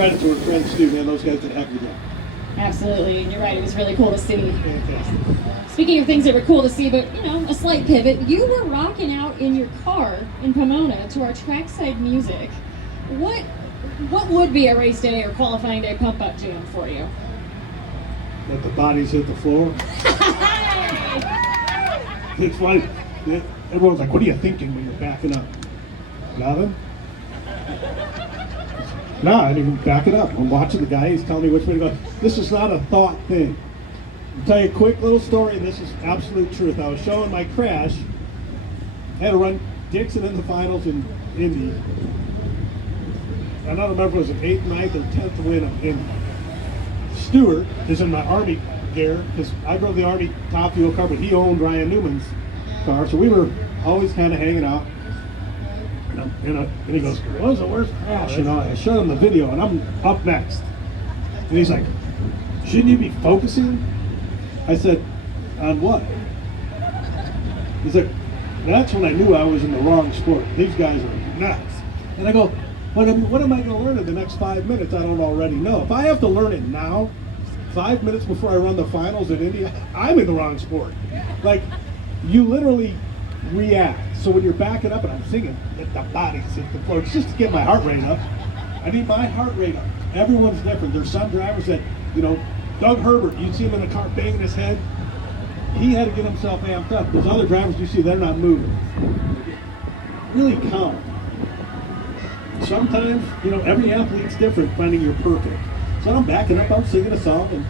credit to our friends too, man. Those guys did a heck of a job. Absolutely, and you're right, it was really cool to see. Fantastic. Speaking of things that were cool to see, but a slight pivot, you were rocking out in your car in Pomona to our trackside music. What would be a race day or qualifying day pump up jam for you? Let the bodies hit the floor. It's funny. Everyone's like, what are you thinking when you're backing up? Nothing? No, I didn't even back it up. I'm watching the guy. He's telling me which way to go. This is not a thought thing. I'll tell you a quick little story, and this is absolute truth. I was showing my crash. I had to run Dixon in the finals in Indy. I don't remember if it was an 8th, 9th, or 10th win of Indy. Stewart is in my Army gear, because I drove the Army top fuel car, but he owned Ryan Newman's car, so we were always kind of hanging out. And he goes, what was the worst crash? I showed him the video, and I'm up next. And he's like, shouldn't you be focusing? I said, on what? He's like, that's when I knew I was in the wrong sport. These guys are nuts. And I go, what am I going to learn in the next 5 minutes I don't already know? If I have to learn it now, 5 minutes before I run the finals in India, I'm in the wrong sport. Like, you literally react. So when you're backing up and I'm singing, let the bodies hit the floor, it's just to get my heart rate up. I need my heart rate up. Everyone's different. There's some drivers that, Doug Herbert, you'd see him in the car banging his head. He had to get himself amped up. There's other drivers you see, they're not moving. Really calm. Sometimes, every athlete's different, finding your perfect. So I'm backing up, I'm singing a song, and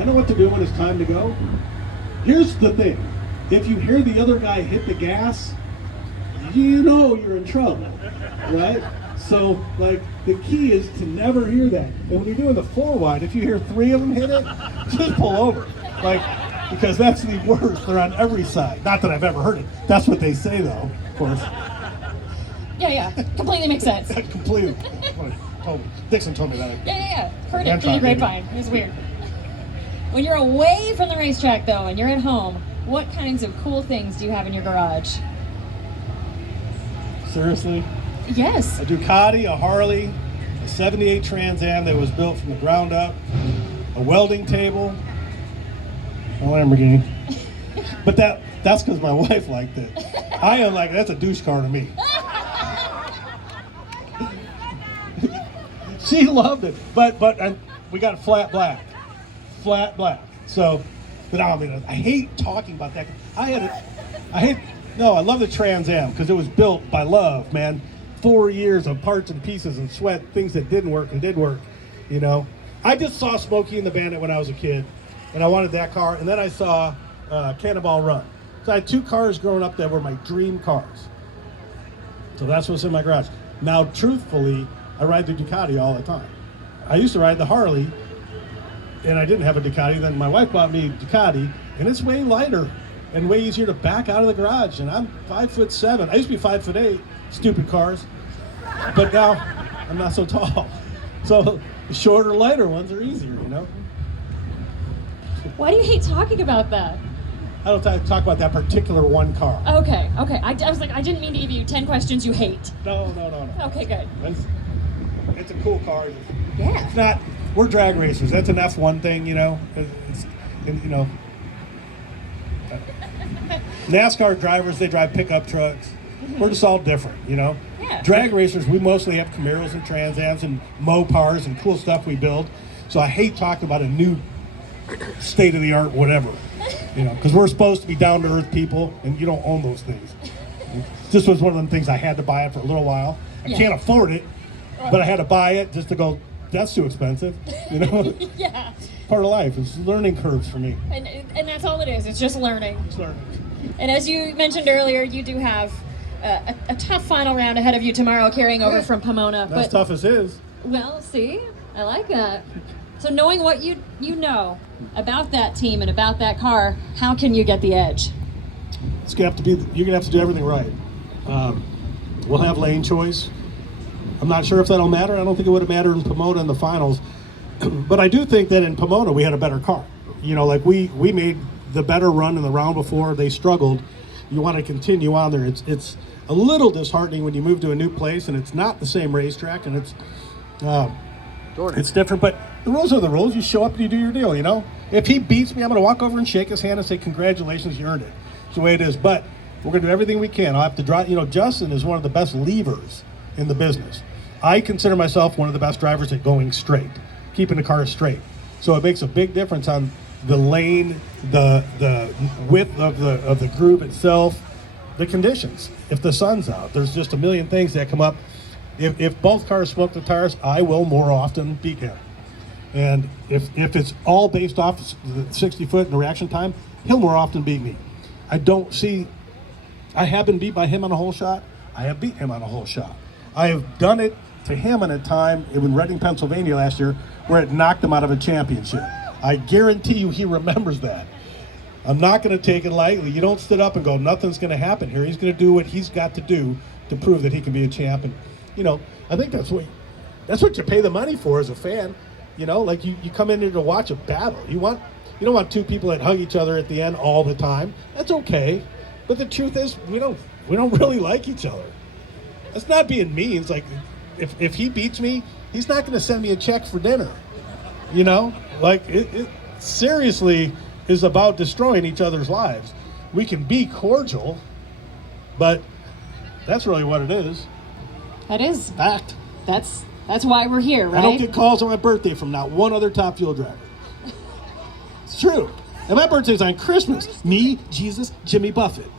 I know what to do when it's time to go. Here's the thing. If you hear the other guy hit the gas, you know you're in trouble, right? So, the key is to never hear that. And when you're doing the 4-wide, if you hear 3 of them hit it, just pull over. Because that's the worst. They're on every side. Not that I've ever heard it. That's what they say, though, of course. Yeah. Completely makes sense. Completely. Dixon told me that. Yeah. Heard it through the grapevine. It was weird. When you're away from the racetrack, though, and you're at home, what kinds of cool things do you have in your garage? Seriously? Yes. A Ducati, a Harley, a 78 Trans Am that was built from the ground up, a welding table, a Lamborghini. But that's because my wife liked it. I am like, that's a douche car to me. She loved it. But we got flat black. So, but I hate talking about that. I love the Trans Am because it was built by love, man. 4 years of parts and pieces and sweat, things that didn't work and did work, I just saw Smokey and the Bandit when I was a kid, and I wanted that car. And then I saw Cannonball Run. So I had 2 cars growing up that were my dream cars. So that's what's in my garage. Now, truthfully, I ride the Ducati all the time. I used to ride the Harley, and I didn't have a Ducati. Then my wife bought me a Ducati, and it's way lighter and way easier to back out of the garage. And I'm 5'7". I used to be 5'8". Stupid cars. But now I'm not so tall. So the shorter, lighter ones are easier, Why do you hate talking about that? I don't talk about that particular one car. Okay. I was like, I didn't mean to give you 10 questions you hate. No. Okay, good. It's a cool car. Yeah. It's not. We're drag racers. That's an F1 thing, NASCAR drivers, they drive pickup trucks. We're just all different, Yeah. Drag racers, we mostly have Camaros and Trans Ams and Mopars and cool stuff we build. So I hate talking about a new state-of-the-art whatever, because we're supposed to be down-to-earth people, and you don't own those things. This was one of them things I had to buy it for a little while. I can't afford it, but I had to buy it just to go, that's too expensive, Yeah. Part of life. It's learning curves for me. And that's all it is. It's just learning. It's learning. And as you mentioned earlier, you do have a tough final round ahead of you tomorrow, carrying over from Pomona. Not as tough as his. Well, see, I like that. So knowing what you know about that team and about that car, how can you get the edge? It's gonna have to be. You're gonna have to do everything right. We'll have lane choice. I'm not sure if that'll matter. I don't think it would have mattered in Pomona in the finals, but I do think that in Pomona we had a better car. We made the better run in the round before. They struggled. You want to continue on there. It's a little disheartening when you move to a new place and it's not the same racetrack, and it's Jordan. It's different, but the rules are the rules. You show up and you do your deal, you know? If he beats me, I'm going to walk over and shake his hand and say, congratulations, you earned it. It's the way it is. But we're going to do everything we can. I'll have to drive. You know, Justin is one of the best levers in the business. I consider myself one of the best drivers at going straight, keeping the car straight. So it makes a big difference on the lane, the width of the groove itself, the conditions. If the sun's out, there's just a million things that come up. If both cars smoke the tires, I will more often beat him. And if it's all based off the 60 foot and the reaction time, he'll more often beat me. I have been beat by him on a whole shot. I have beat him on a whole shot. I have done it to him in a time in Reading, Pennsylvania last year where it knocked him out of a championship. I guarantee you he remembers that. I'm not going to take it lightly. You don't sit up and go, nothing's going to happen here. He's going to do what he's got to do to prove that he can be a champ. And, you know, I think that's what you pay the money for as a fan. You know, like you come in here to watch a battle. You don't want two people that hug each other at the end all the time. That's okay. But the truth is, we don't really like each other. That's not being mean. It's like, if he beats me, he's not going to send me a check for dinner. You know, like it seriously is about destroying each other's lives. We can be cordial, but that's really what it is. That is. Fact. That's why we're here, right? I don't get calls on my birthday from not one other Top Fuel driver. It's true. And my birthday's on Christmas. Me, Jesus, Jimmy Buffett.